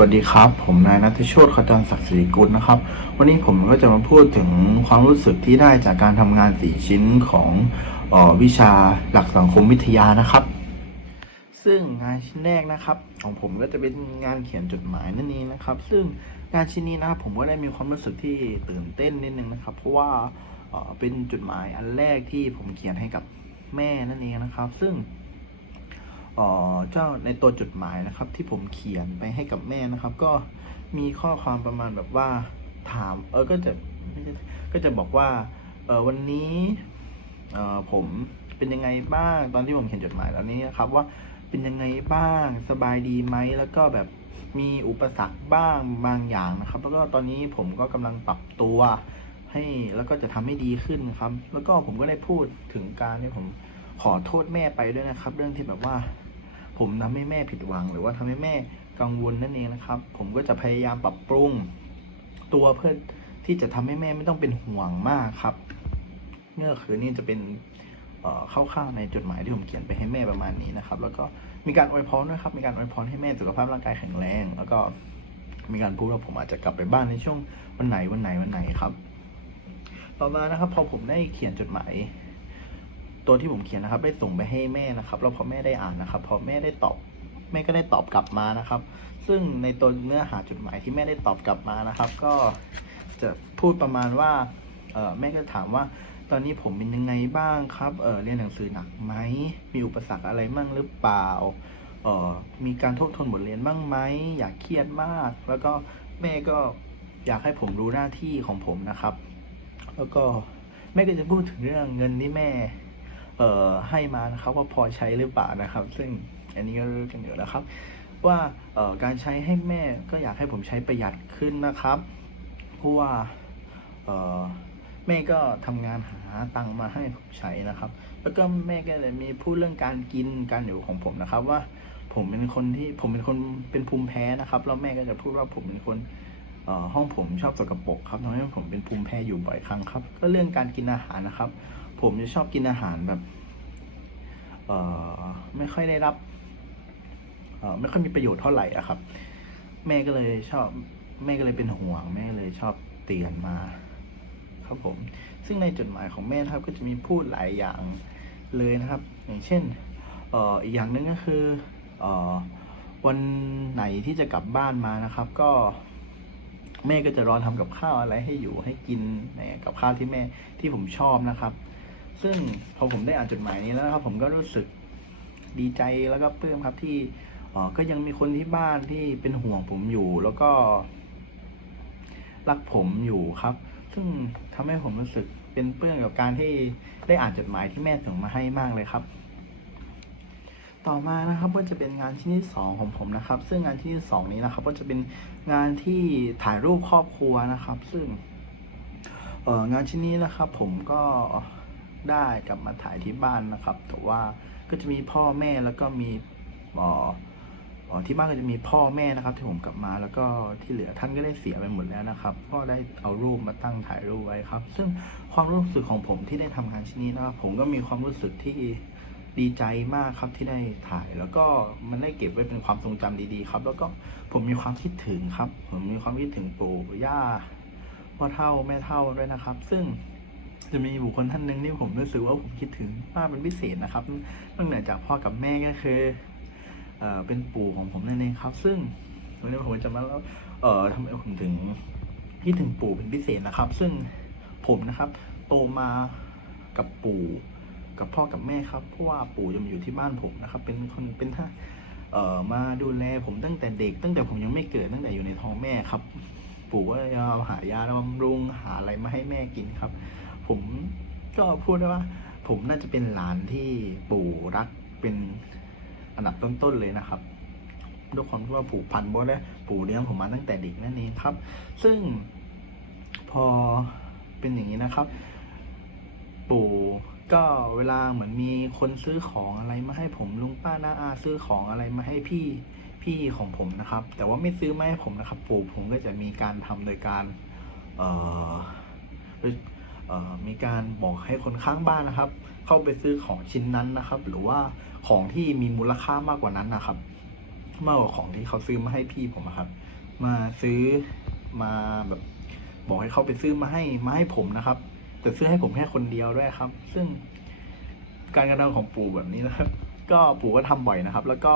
วัสดีครับ ผมนายนัทโชตขจรศักดิ์สิริกุลนะครับ วันนี้ผมก็จะมาพูดถึงความรู้สึกที่ได้จากการทำงานสี่ชิ้นของออวิชาหลักสังคมวิทยานะครับ ซึ่งงานชิ้นแรกนะครับ ของผมก็จะเป็นงานเขียนจดหมายนั่นเองนะครับ ซึ่งงานชิ้นนี้นะครับผมก็ได้มีความรู้สึกที่ตื่นเต้นนิดนึงนะครับ เพราะว่าเออเป็นจดหมายอันแรกที่ผมเขียนให้กับแม่นั่นเองนะครับ ซึ่ง เจ้าในตัวจดหมายนะครับ ที่ผมเขียนไปให้กับแม่นะครับ ก็มีข้อความประมาณแบบว่าถาม เออก็จะก็จะบอกว่าเออวันนี้เออผมเป็นยังไงบ้างตอนที่ผมเขียนจดหมายแล้วนี้นะครับ ว่าเป็นยังไงบ้างสบายดีไหมแล้วก็แบบมีอุปสรรคบ้างบางอย่างนะครับ แล้วก็ตอนนี้ผมก็กำลังปรับตัวให้แล้วก็จะทำให้ดีขึ้นครับ แล้วก็ผมก็ได้พูดถึงการที่ผมขอโทษแม่ไปด้วยนะครับ เรื่องที่แบบว่า ผมทำให้แม่ผิดหวัง หรือว่าทำให้แม่กังวลนั่นเองนะครับ ผมก็จะพยายามปรับปรุงตัวเพื่อที่จะทำให้แม่ไม่ต้องเป็นห่วงมากครับนี่ก็คือนี่จะเป็นเอ่อคร่าวๆในจดหมายที่ผมเขียนไปให้แม่ประมาณนี้นะครับ แล้วก็มีการอวยพรด้วยครับ มีการอวยพรให้แม่สุขภาพร่างกายแข็งแรง แล้วก็มีการพูดว่าผมอาจจะกลับไปบ้านในช่วงวันไหนวันไหนวันไหนครับ ต่อมานะครับ พอผมได้เขียนจดหมาย ตัวที่ผมเขียนนะครับ ได้ส่งไปให้แม่นะครับแล้วพอแม่ได้อ่านนะครับ พอแม่ได้ตอบแม่ก็ได้ตอบกลับมานะครับ ซึ่งในตัวเนื้อหาจดหมายที่แม่ได้ตอบกลับมานะครับ ก็จะพูดประมาณว่าเออแม่ก็ถามว่า ตอนนี้ผมเป็นยังไงบ้างครับเออเรียนหนังสือหนักไหมมีอุปสรรคอะไรมั่งหรือเปล่าเออมีการทบทวนบทเรียนบ้างไหมอยากเครียดมาก แล้วก็แม่ก็อยากให้ผมรู้หน้าที่ของผมนะครับ แล้วก็แม่ก็จะพูดถึงเรื่องเงินที่แม่ เอ่อให้มานะครับว่าพอใช้หรือเปล่านะครับ ซึ่งอันนี้ก็รู้กันอยู่แล้วครับ ว่าเอ่อการใช้ให้แม่ก็อยากให้ผมใช้ประหยัดขึ้นนะครับ เพราะว่าเอ่อแม่ก็ทำงานหาตังค์มาให้ผมใช้นะครับ แล้วก็แม่ก็เลยมีพูดเรื่องการกินการอยู่ของผมนะครับ ว่าผมเป็นคนที่ผมเป็นคนเป็นภูมิแพ้นะครับแล้วแม่ก็จะพูดว่าผมเป็นคนห้องผมชอบสกปรกครับทำให้ผมเป็นภูมิแพ้อยู่บ่อยครั้งครับ ก็เรื่องการกินอาหารนะครับ ผมจะชอบกินอาหารแบบเอ่อไม่ค่อยได้รับเอ่อไม่ค่อยมีประโยชน์เท่าไหร่อะครับ แม่ก็เลยชอบแม่ก็เลยเป็นห่วง แม่เลยชอบเตือนมา ครับผม ซึ่งในจดหมายของแม่นะครับก็จะมีพูดหลายอย่างเลยนะครับ อย่างเช่นเอ่ออีกอย่างหนึ่งก็คือเอ่อวันไหนที่จะกลับบ้านมานะครับ ก็แม่ก็จะรอทำกับข้าวอะไรให้อยู่ให้กินเนี่ยกับข้าวที่แม่ที่ผมชอบนะครับ ซึ่งพอผมได้อ่านจดหมายนี้แล้วนะครับ ผมก็รู้สึกดีใจแล้วก็ปลื้มครับที่ก็ยังมีคนที่บ้านที่เป็นห่วงผมอยู่ แล้วก็รักผมอยู่ครับ ซึ่งทำให้ผมรู้สึกเป็นปลื้มกับการที่ได้อ่านจดหมายที่แม่ส่งมาให้มากเลยครับ ต่อมานะครับก็จะเป็นงานชิ้นที่สองของผมนะครับ ซึ่งงานชิ้นที่สองนี้นะครับ ก็จะเป็นงานที่ถ่ายรูปครอบครัวนะครับ ซึ่งงานชิ้นนี้นะครับ ผมก็ ได้กลับมาถ่ายที่บ้านนะครับ แต่ว่าก็จะมีพ่อแม่แล้วก็มีเอ่อเอ่อที่บ้านก็จะมีพ่อแม่นะครับ ที่ผมกลับมาแล้วก็ที่เหลือท่านก็ได้เสียไปหมดแล้วนะครับ ก็ได้เอารูปมาตั้งถ่ายรูปไว้ครับ ซึ่งความรู้สึกของผมที่ได้ทำงานชิ้นนี้นะครับผมก็มีความรู้สึกที่ดีใจมากครับที่ได้ถ่ายแล้วก็มันได้เก็บไว้เป็นความทรงจำดีๆ ครับ แล้วก็ผมมีความคิดถึงครับ ผมมีความคิดถึงปู่ย่าพ่อเท่าแม่เท่าด้วยนะครับ ซึ่ง จะมีบุคคลท่านหนึ่งที่ผมรู้สึกว่าผมคิดถึงมากเป็นพิเศษนะครับนอกเหนือจากพ่อกับแม่ก็คือเออเป็นปู่ของผมนั่นเองครับ ซึ่งวันนี้ผมจะมาแล้วเอ่อทำไมผมถึงคิดถึงปู่เป็นพิเศษนะครับ ซึ่งผมนะครับ โตมากับปู่กับพ่อกับแม่ครับเพราะว่าปู่จะมาอยู่ที่บ้านผมนะครับ เป็นคนเป็นท่าเอ่อมาดูแลผมตั้งแต่เด็ก ตั้งแต่ผมยังไม่เกิดตั้งแต่อยู่ในท้องแม่ครับ ปู่ก็จะเอาหายาบำรุงหาอะไรมาให้แม่กินครับ ผมก็พูดได้ว่า ผมน่าจะเป็นหลานที่ปู่รักเป็นอันดับต้นๆเลยนะครับด้วยความที่ว่าผูกพันเพราะได้ปู่เลี้ยงผมมาตั้งแต่เด็กนั่นเองครับ ซึ่งพอเป็นอย่างนี้นะครับ ปู่ก็เวลาเหมือนมีคนซื้อของอะไรมาให้ผมลุงป้าน้าอาซื้อของอะไรมาให้พี่พี่ของผมนะครับ แต่ว่าไม่ซื้อมาให้ผมนะครับ ปู่ผมก็จะมีการทำโดยการ เอ่อ มีการบอกให้คนข้างบ้านนะครับ เข้าไปซื้อของชิ้นนั้นนะครับ หรือว่าของที่มีมูลค่ามากกว่านั้นนะครับ มากกว่าของที่เขาซื้อมาให้พี่ผมอะครับ มาซื้อมาแบบบอกให้เขาไปซื้อมาให้มาให้ผมนะครับ แต่ซื้อให้ผมแค่คนเดียวด้วยครับ ซึ่งการกระทำของปู่แบบนี้นะครับ ก็ปู่ก็ทำบ่อยนะครับ แล้วก็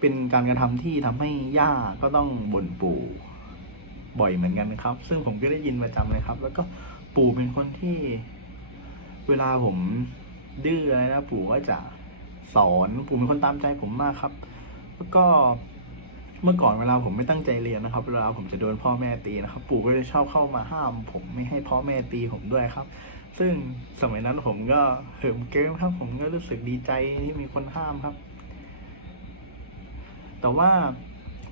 เป็นการกระทำที่ทำให้ย่าก็ต้องบ่นปู่ บ่อยเหมือนกันครับ ซึ่งผมก็ได้ยินประจำเลยครับ แล้วก็ปู่เป็นคนที่ เวลาผมดื้ออะไรนะปู่ก็จะสอนปู่เป็นคนตามใจผมมากครับ แล้วก็เมื่อก่อนเวลาผมไม่ตั้งใจเรียนนะครับ เวลาผมจะโดนพ่อแม่ตีนะครับ ปู่ก็จะชอบเข้ามาห้าม ผมไม่ให้พ่อแม่ตีผมด้วยครับ ซึ่งสมัยนั้นผมก็เหิมเกิมครับ ผมก็รู้สึกดีใจที่มีคนห้ามครับ แต่ว่า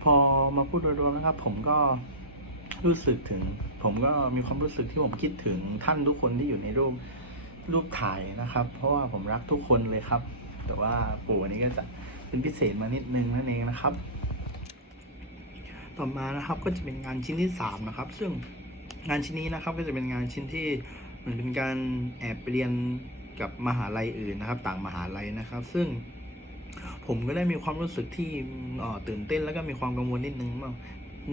พอมาพูดโดยรวมนะครับ ผมก็ รู้สึกถึง ผมก็มีความรู้สึกที่ผมคิดถึงท่านทุกคนที่อยู่ในรูปรูปถ่ายนะครับ เพราะว่าผมรักทุกคนเลยครับ แต่ว่าปู่อันนี้ก็จะเป็นพิเศษมานิดนึงนั่นเองนะครับ ต่อมานะครับก็จะเป็นงานชิ้นที่สามนะครับ ซึ่งงานชิ้นนี้นะครับก็จะเป็นงานชิ้นที่เหมือนเป็นการแอบไปเรียนกับมหาลัยอื่นนะครับ ต่างมหาลัยนะครับ ซึ่งผมก็ได้มีความรู้สึกที่ตื่นเต้นแล้วก็มีความกังวลนิดนึงบ้าง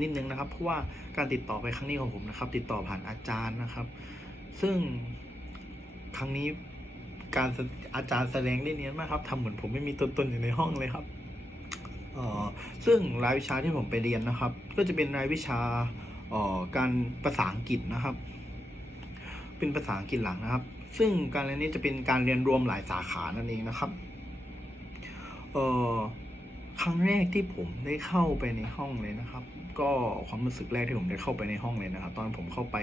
นิดนึงนะครับ เพราะว่าการติดต่อไปครั้งนี้ของผมนะครับ ติดต่อผ่านอาจารย์นะครับ ซึ่งครั้งนี้การอาจารย์แสดงได้เนียนมากครับทำเหมือนผมไม่มีตัวตนอยู่ในห้องเลยครับเออซึ่งรายวิชาที่ผมไปเรียนนะครับ ก็จะเป็นรายวิชาเอ่อการภาษาอังกฤษนะครับ เป็นภาษาอังกฤษหลังนะครับ ซึ่งการเรียนนี้จะเป็นการเรียนรวมหลายสาขานั่นเองนะครับเออครั้งแรกที่ผมได้เข้าไปในห้องเลยนะครับ ก็ความรู้สึกแรกที่ผมได้เข้าไปในห้องเลยนะครับ ตอนผมเข้าไป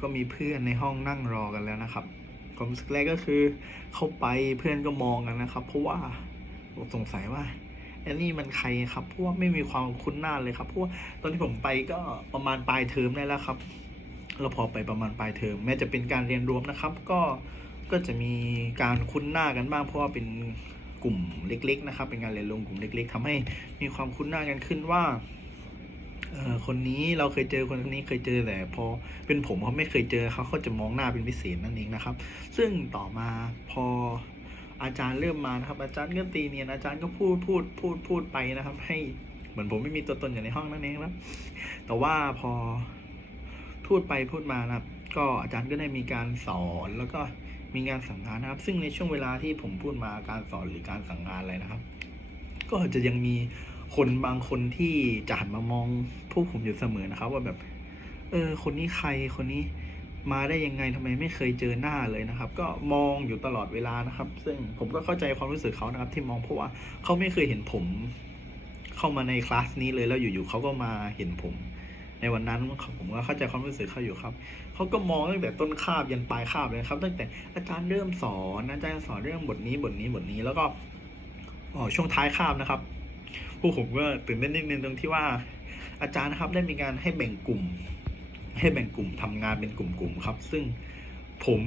ก็มีเพื่อนในห้องนั่งรอกันแล้วนะครับ ความรู้สึกแรกก็คือเข้าไปเพื่อนก็มองกันนะครับ เพราะว่าผมสงสัยว่าแอนนี่มันใครครับเพราะว่าไม่มีความคุ้นหน้าเลยครับเพราะว่าตอนที่ผมไปก็ประมาณปลายเทอมได้แล้วครับเราพอไปประมาณปลายเทอมแม้จะเป็นการเรียนรวมนะครับ ก็ก็จะมีการคุ้นหน้ากันบ้างเพราะว่าเป็นกลุ่มเล็ก ๆ นะครับ เป็นการเรียนรวมกลุ่มเล็ก ๆทำให้มีความคุ้นหน้ากันขึ้นว่า เออคนนี้เราเคยเจอคนนี้เคยเจอแต่พอเป็นผมเขาไม่เคยเจอเขาเขาจะมองหน้าเป็นพิเศษนั่นเองนะครับ ซึ่งต่อมาพออาจารย์เริ่มมานะครับ อาจารย์ก็ตีเนียนอาจารย์ก็พูดพูดพูดพูดไปนะครับ ให้เหมือนผมไม่มีตัวตนอยู่ในห้องนั่นเองนะแต่ว่าพอพูดไปพูดมานะครับ ก็อาจารย์ก็ได้มีการสอนแล้วก็มีการสั่งงานนะครับ ซึ่งในช่วงเวลาที่ผมพูดมาการสอนหรือการสั่งงานอะไรนะครับ ก็จะยังมี คนบางคนที่จะหันมามองพวกผมอยู่เสมอนะครับ ว่าแบบ เออ คนนี้ใครคนนี้มาได้ยังไงทำไมไม่เคยเจอหน้าเลยนะครับ ก็มองอยู่ตลอดเวลานะครับ ซึ่งผมก็เข้าใจความรู้สึกเขานะครับ ที่มองเพราะว่าเขาไม่เคยเห็นผม เข้ามาในคลาสนี้เลยแล้วอยู่ๆเขาก็มาเห็นผม ในวันนั้นผมก็เข้าใจความรู้สึกเขาอยู่ครับเขาก็มองตั้งแต่ต้นคาบยันปลายคาบเลยครับ ตั้งแต่อาจารย์เริ่มสอนอาจารย์สอนเรื่องบทนี้บทนี้บทนี้แล้วก็อ๋อช่วงท้ายคาบนะครับ พวกผมก็ตื่นเต้นนิดนึงตรงที่ว่า อาจารย์นะครับได้มีการให้แบ่งกลุ่ม ให้แบ่งกลุ่มทำงานเป็นกลุ่มๆครับ ซึ่งผม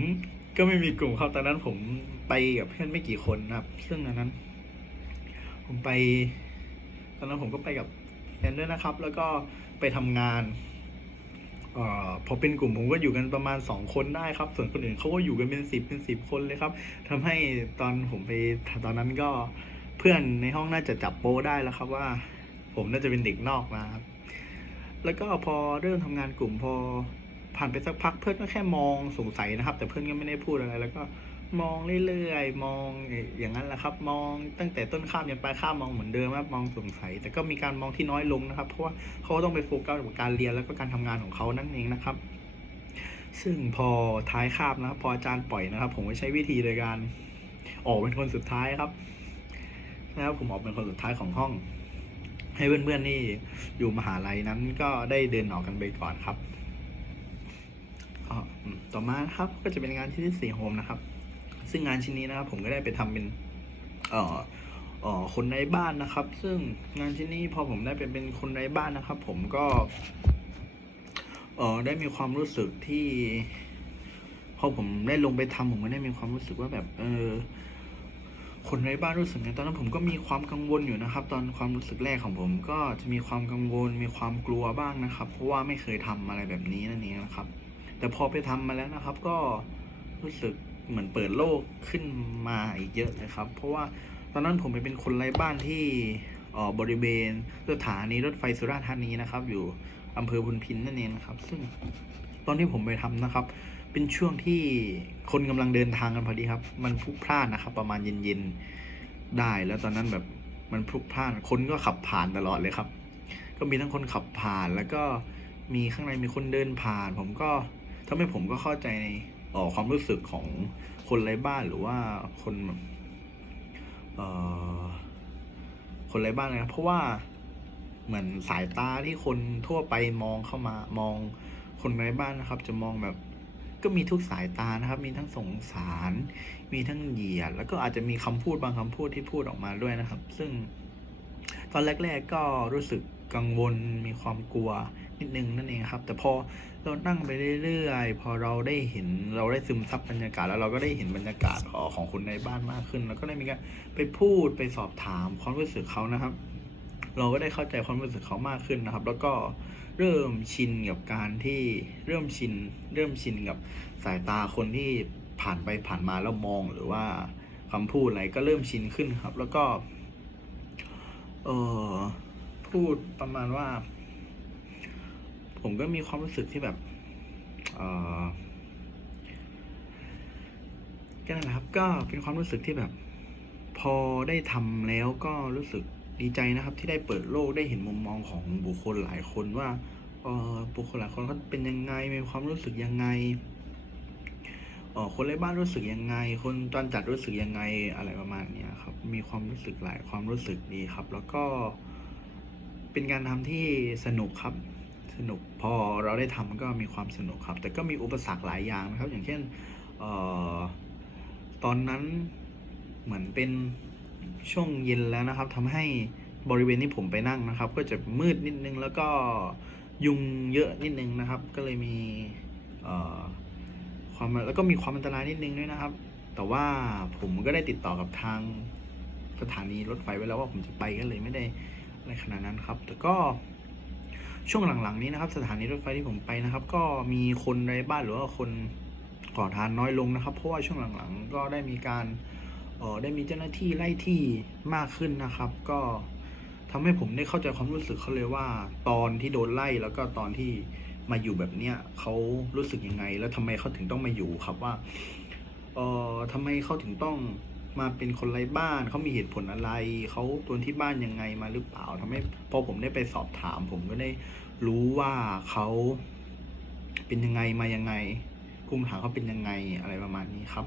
ก็ไม่มีกลุ่มครับตอนนั้นผมไปกับเพื่อนไม่กี่คนนะครับ ซึ่งอันนั้น ผมไป ตอนนั้นผมก็ไปกับแฟนด้วยนะครับ แล้วก็ไปทำงานออพอเป็นกลุ่มผมก็อยู่กันประมาณสองคนได้ครับ ส่วนคนอื่นเขาก็อยู่กันเป็นสิบเป็นสิบคนเลยครับทำให้ตอนผมไปตอนนั้นก็ เพื่อนในห้องน่าจะจับโป๊ได้แล้วครับว่า ผมน่าจะเป็นเด็กนอกมาครับแล้วก็พอเริ่มทำงานกลุ่มพอผ่านไปสักพักเพื่อนก็แค่มองสงสัยนะครับ แต่เพื่อนก็ไม่ได้พูดอะไร แล้วก็มองเรื่อยๆมองอย่างนั้นแหละครับ มองตั้งแต่ต้นข้ามยันปลายข้ามมองเหมือนเดิมครับมองสงสัย แต่ก็มีการมองที่น้อยลงนะครับ เพราะว่าเขาต้องไปโฟกัสกับการเรียนแล้วก็การทำงานของเขานั่นเองนะครับ ซึ่งพอท้ายคาบนะครับ พออาจารย์ปล่อยนะครับ ผมก็ใช้วิธีโดยการออกเป็นคนสุดท้ายครับ นะครับผมออกเป็นคนสุดท้ายของห้อง ให้เพื่อนๆนี่อยู่มหาลัยนั้นก็ได้เดินออกกันไปก่อนครับต่อมาครับก็จะเป็นงานชิ้นที่สี่โฮมนะครับ ซึ่งงานชิ้นนี้นะครับผมก็ได้ไปทำเป็นเอ่อเอ่อคนไร้บ้านนะครับ ซึ่งงานชิ้นนี้พอผมได้ไปเป็นคนไร้บ้านนะครับ ผมก็เอ่อได้มีความรู้สึกที่พอผมได้ลงไปทำผมก็ได้มีความรู้สึกว่าแบบ เออ คนไร้บ้านรู้สึกไงตอนนั้นผมก็มีความกังวลอยู่นะครับ ตอนความรู้สึกแรกของผมก็จะมีความกังวล มีความกลัวบ้างนะครับ เพราะว่าไม่เคยทำอะไรแบบนี้นั่นเองนะครับ แต่พอไปทำมาแล้วนะครับ ก็รู้สึกเหมือนเปิดโลกขึ้นมาอีกเยอะเลยครับ เพราะว่าตอนนั้นผมไปเป็นคนไร้บ้านที่อ่อบริเวณสถานีรถไฟสุราษฎร์ธานีนะครับ อยู่อำเภอพุนพินนั่นเองนะครับ ซึ่งตอนที่ผมไปทำนะครับ เป็นช่วงที่คนกำลังเดินทางกันพอดีครับ มันพลุกพล่านนะครับ ประมาณเย็นๆได้แล้วตอนนั้นแบบมันพลุกพล่าน คนก็ขับผ่านตลอดเลยครับ ก็มีทั้งคนขับผ่านแล้วก็มีข้างในมีคนเดินผ่าน ผมก็ทำให้ผมก็เข้าใจในออความรู้สึกของคนไร้บ้านหรือว่าคนแบบเอ่อคนไร้บ้านนะครับเพราะว่าเหมือนสายตาที่คนทั่วไปมองเข้ามามองคนไร้บ้านนะครับ จะมองแบบ ก็มีทุกสายตานะครับ มีทั้งสงสาร มีทั้งเหยียด แล้วก็อาจจะมีคำพูดบางคำพูดที่พูดออกมาด้วยนะครับ ซึ่ง ตอนแรก ๆ ก็รู้สึกกังวล มีความกลัวนิดนึงนั่นเองครับ แต่พอเรานั่งไปเรื่อยๆ พอเราได้เห็นเราได้ซึมซับบรรยากาศแล้วเราก็ได้เห็นบรรยากาศของของคนในบ้านมากขึ้น แล้วก็ได้มีการไปพูดไปสอบถามความรู้สึกเขานะครับ เราก็ได้เข้าใจความรู้สึกเขามากขึ้นนะครับ แล้วก็ เริ่มชินกับการที่เริ่มชิน เริ่มชินกับสายตาคนที่ผ่านไปผ่านมาแล้วมองหรือว่าคำพูดอะไรก็เริ่มชินขึ้นครับ แล้วก็ เออพูดประมาณว่า ผมก็มีความรู้สึกที่แบบ เออก็นั่นแหละครับ ก็เป็นความรู้สึกที่แบบ พอได้ทำแล้วก็รู้สึก ดีใจนะครับที่ได้เปิดโลกได้เห็นมุมมองของบุคคลหลายคนว่าเออบุคคลหลายคนเขาเป็นยังไงมีความรู้สึกยังไงเออคนไร้บ้านรู้สึกยังไง คนจรจัดรู้สึกยังไงอะไรประมาณนี้ครับมีความรู้สึกหลายความรู้สึกดีครับ แล้วก็เป็นการทำที่สนุกครับสนุกพอเราได้ทำก็มีความสนุกครับ แต่ก็มีอุปสรรคหลายอย่างนะครับ อย่างเช่นเอ่อตอนนั้นเหมือนเป็น ช่วงเย็นแล้วนะครับทำให้บริเวณที่ผมไปนั่งนะครับ ก็จะมืดนิดนึงแล้วก็ยุงเยอะนิดนึงนะครับ ก็เลยมีความแล้วก็มีความอันตรายนิดนึงด้วยนะครับ แต่ว่าผมก็ได้ติดต่อกับทางสถานีรถไฟไว้แล้วว่าผมจะไปก็เลยไม่ได้ในขณะนั้นครับ แต่ก็ช่วงหลังๆนี้นะครับ สถานีรถไฟที่ผมไปนะครับ ก็มีคนไร้บ้านหรือว่าคนขอทานน้อยลงนะครับ เพราะว่าช่วงหลังๆ ก็ได้มีการเได้มีเจ้าหน้าที่ไล่ที่มากขึ้นนะครับ ก็ทำให้ผมได้เข้าใจความรู้สึกเขาเลยว่า ตอนที่โดนไล่แล้วก็ตอนที่มาอยู่แบบเนี้ยเขารู้สึกยังไง แล้วทำไมเขาถึงต้องมาอยู่ครับว่าเออทำไมเขาถึงต้องมาเป็นคนไร้บ้านเขามีเหตุผลอะไรเขาตัวที่บ้านยังไงมาหรือเปล่าทำให้พอผมได้ไปสอบถาม ผมก็ได้รู้ว่าเขาเป็นยังไงมายังไงภูมิฐานเขาเป็นยังไงอะไรประมาณนี้ครับ